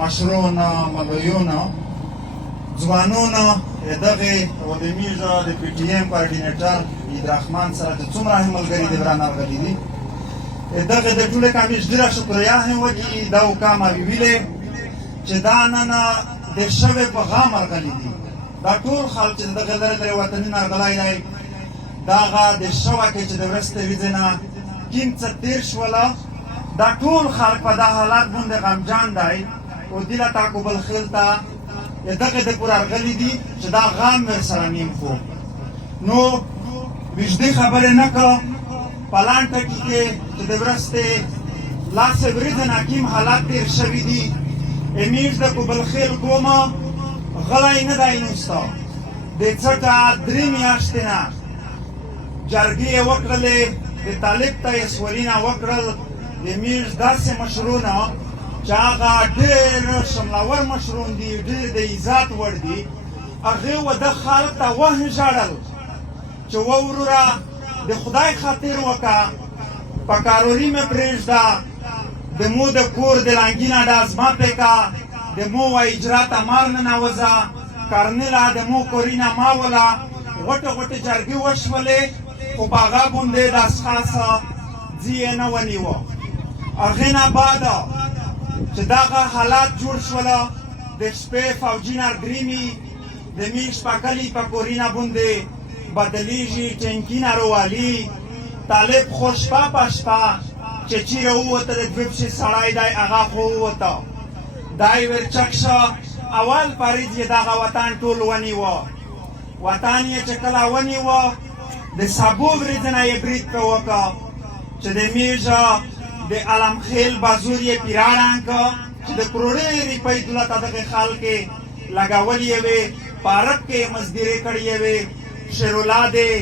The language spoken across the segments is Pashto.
مشرونه ملویونه ځوانونه دغې او د میږه د پی ټي ایم کوارډینیټر عیدرحمن سره چې څومره هم ملګري دي ورانه راغلي دي دغې د ټولې کمیش ډېره شکریه هم وکړي دا وکامه ویلې چې دا نن د شوې په غم راغلي دي دا ټول خلک چې دغه لرې لرې وطني نه راغلی دی د هغه د شوه کې چې د ورستې ورځې نه کیم څه تېر شوله دا ټول خلک په دا حالت باندې غمجان دی او دې له تعقب الخیل ته دغه د پور راغلي دي چې دا غم ورسره نیم خو نو وجدي خبرې نه کړه په لانټه کې چې د ورستې لاسې ورځې نه کیم حالات تېر شوي دي امیش د کوبلخیل کومه غلی نه دی نوسته د څټه 3 میاشتې نه جرګې یې وکړلې د طالب ته یې سولینه وکړل د میش داسې مشرونه چې هغه ډېر شملور مشرون دي ډېر د عزت وړ دي هغې و د خلک ته وه ژړل چې وروره د خدای خاطر وکړه په کارولي مې پرېږده د مو د کور د لانګینه ډاز مه پېکه د مو و اجرا ته مار ننوځه کرنیله د مو کورینه ما وله غوټې غوټې جرګې وشولې خو په هغه باندې د اشخاصه ځي یې نه ونیوه هغې نه بعده چې دغه حالات جوړ شوله د شپې فوجي نردرېمي د میش په کلي په کورینه باندې بدلیږي ټینکي ناروالي طالب خو شپه په شپه چې چیرې ووته د دوه پښې سړی دی هغه خو ووته دی ورچک شه اول فریض یې دغه وطن ټول ونیوه وطن یې چې کله ونیوه د سبو ورځې نه یې برید پرې وکړه چې د میږه د علمخیل بازور یې پیراړان که چې د کروړې روپۍ دولت دغې خلکې لګولې یې وې په عرب کې یې مزدورۍ کړې یې وې شیرالله دی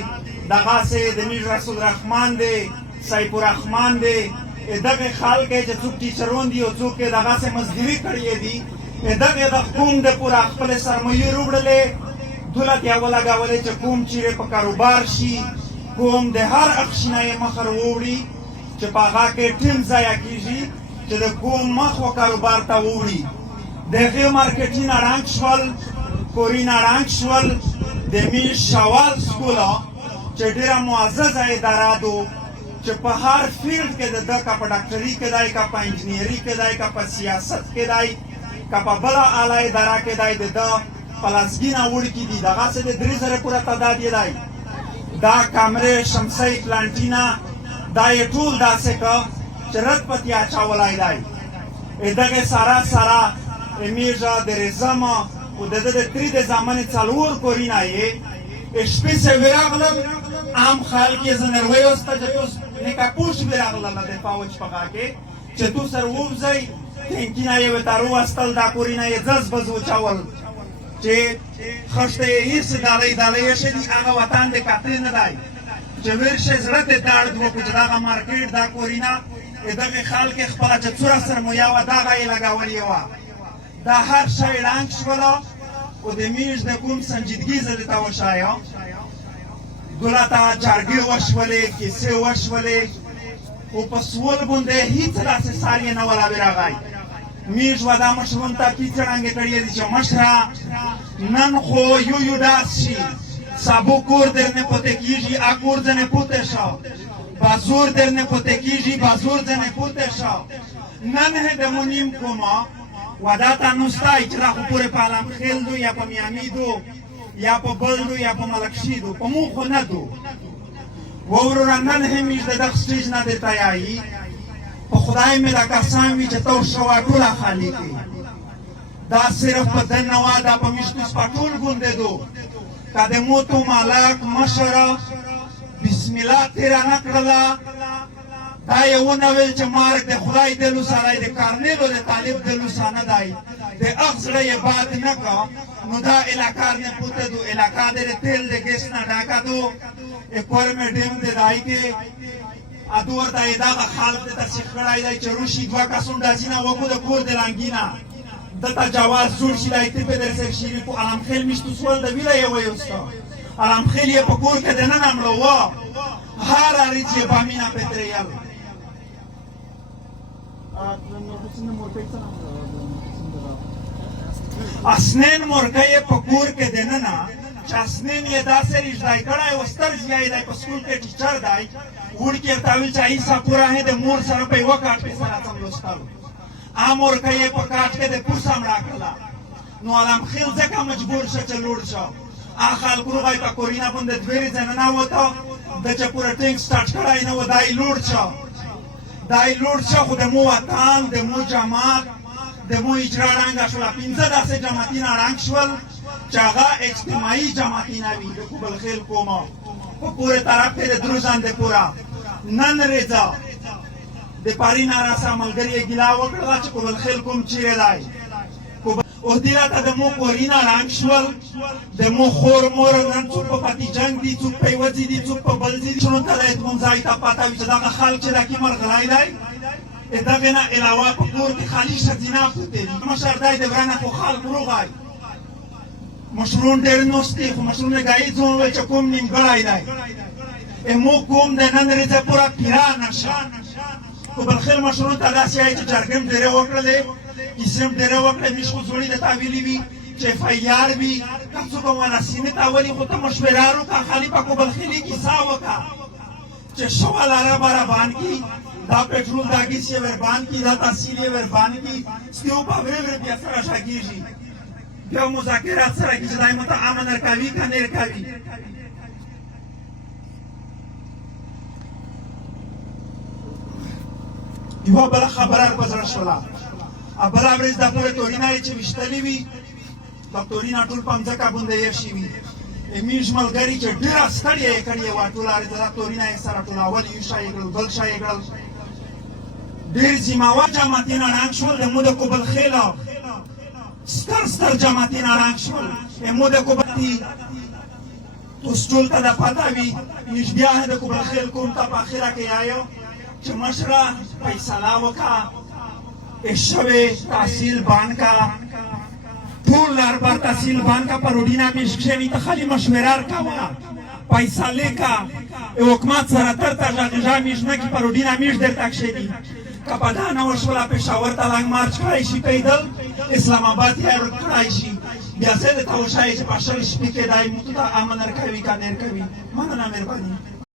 دغسې د میږ رسول رحمان دی سیف الرحمن دی دغې خلک چې څوک ټیچرون دي او څوک یې دغسې مزدوري کړې دي دغې د قوم د پوره خپلې سرمایې روړلې دولت یې ولګولې چې کوم چیرې په کاروبار شي کوم د هر اخشینه یې مخ راوړي چې په هغه کې ټیم ضایع کېږي چې د کوم مخ و کاروبار ته ووړي د هغې مارکیټونه ړنګ شول کورونه ړنګ شول د میش شوال سکوله چې ډېره معززه اداره ده چې په هر فیلډ کې د ده که په ډاکټري کې دی که په انجینري کې دی که په سیاست کې دی که په بله اعلی اداره کې دی د ده پلازګینه وړکي دي دغسې د 3000 پوره تعداد یې دی دا کمرې شمسۍ پلانټینه دا یې ټول داسې که چې رد پتې اچولی دی دغې سره سره میږه د رزمه او د ده د ترې د زامنې 4 کورونه یې شپې سه وراغلل عام خلک یې زه نروی وسته چې تو نکاپوش وراغلله د فوج په غا کې چې تو سره ووځئ ټینکینه یې ورته راوستل دا کورونه یې ځز بز وچول چې خښته یې هېڅ ډالۍ ډالۍ ایښی دي هغه وطن د کتې نه دی چې ورشئ زړه ته درد وکړو چې دغه مارکېټ دا کورونه دغې خلک یې خپله چې څوره سرمایه وه دغه یې لګولې وه دا هر شی ړنګ شوله او د میږ د کوم سنجیدګي زه درته وښایم دولته جرګې وشولې کیسې وشولې خو په سول باندې هېڅ داسې سال یې نه ولا راغی میږ و دا مشرون ته پیڅې ړنګې کړې دي چې مشره نن خو یو ډاس شي سبو کور درنه پوته کیږي ا کور ځنه پوته شو بازور درنه پوته کیږي بازور ځنه پوته شو نن هه د مونیم کومه ودا تاسو ستای چې را خو پورې په علم خیل دو یا په میامي دو یا په بل دو یا په ملکشي دو په مو خو نه دو وروره نن همیش د دغه سټیج نه درته یایي په خدای مې دا قسم وي چې تو شوه ټوله خالي کړي دا صرف په دننه دا په میشتو سپاټول ګوندې دو که د موتو مالک مشره بسم الله تېره نه کړله دا یې ونه ویل چې مارک د خدای د لوسه دی د کارنیلو د طالب د لوسه نه دی د هغ زړه یې باد نه که نو دا علاقه نه پوته دو علاقه د تیل د ګیس نه ډاکه دو کور مې ډیم د دای کې ادو ورته یې دغه خلک دته سیخ کړی دی چې روشي 2 کسون ډازینه وکړو د کور د لانګینه دته جواز جوړ شي دی ته په درسر شي کو علم خیل میشتو سول د ویله یې ویوسته علم خیل یې په کور کې دننه مړه وه هر اړیځ یې بامینه پتریل اسنین مرګه په کور کې دننه چې اسنین یې داسې رژدای کړی و ستر ځای دی په سکول کې ټیچر دی وړکي ورته ویل چې ایسا پوره هې د مور سره په یوه کاټ کې سره څم لوستل مرګه یې په کاټ کې د پوسه مړه کړله نو علام خیل ځکه مجبور شه چې لوړ شه خلکو روغی په کورینا باندې دویرې ځای ننوته ده چې پوره ټینګ سټارټ کړی نه و دی لوړ شه خو د مو وطن د مو جماعت د مو اجرا ړنګه شوله پنځه داسې جماعتونه ړنګ شول چې هغه اجتماعي جماعتونه وي د کوبلخیل قومه په پورې طرف کې د دروزن د پوره نن رضا د پاري ناراسا ملګري یې ګیله وکړله چې کوبلخیل قوم چیرې دی اوس دې راته د مو کورونه ړنګ شول د مو خور مور نن څوک په پاتې جنګ دي څوک په یوه ځي دي څوک په بل ځي دي شنو ته د کوم ځای ته پته وي چې دغه خلک چې دا کې مرغلی دی د دغې نه علاوه په کور کې خالي ښځینه پروتې دي مشر دی د ورنه خو خلک روغی مشرون ډېر نوستي خو مشرون یې ګایي ځون وایي چې کوم نیمګړی دی مو کوم د نن ورځې پوره پیرانه شه کوبلخیل مشرون ته داسې وایي چې جرګې م ډېرې وکړلې کیسې م ډېرې وکړې مش خو زوړي درته ویلي وي چې اف ای آر وي که څوک ونه سینې ته ولي خو ته مشورار وکړه خالي په کوبلخیلي کیسه وکړه چې شوه لاره به رابان کي دا پټرول دا ګیس یې وربان کي دا تحصیل یې وربان کي ستیو په ورې ورې بیا سره شاګېږي بیا مذاکرات سره کي چې دا یې مته امن ورکوي که نه ورکوي یوه بله خبره په زړه شوله بله ورځ دا پورې تورینه یې چې ویشتلې وي دا تورینه ټول په مځکه باندې ایښي وي میږ ملګري چې ډېره ستړې یې کړې وه ټوله ورځ دا تورینه یې سره ټولول یو شی یې کړل بل شی یې کړل ډېر ذمهوار جماعتونه ړنګ شول د مو د کوبلخیله ستر جماعتونه ړنګ شول مو د کوبلخیل اوس ټول ته د پته وي میږ بیا د کوبلخیل قوم ته په اخره کې یایو چې مشره فیصله وکړه شوه تحصیل بان کا ټول لار بار تحصیل بان کا پروډینا میشکشنی ته خالی مشورار کاوه پیسې لیکا حکومت سره تر تاجا میش نه کی پروډینا میش در تک شدی کپدا نو شولا پېښور ته لنګ مارچ کړای شي پیدل اسلام آباد یې کړای شي بیا څه د توشای چې پاشل شپې کې دای مو ته امن ورکوي کا نه ورکوي مننه مهرباني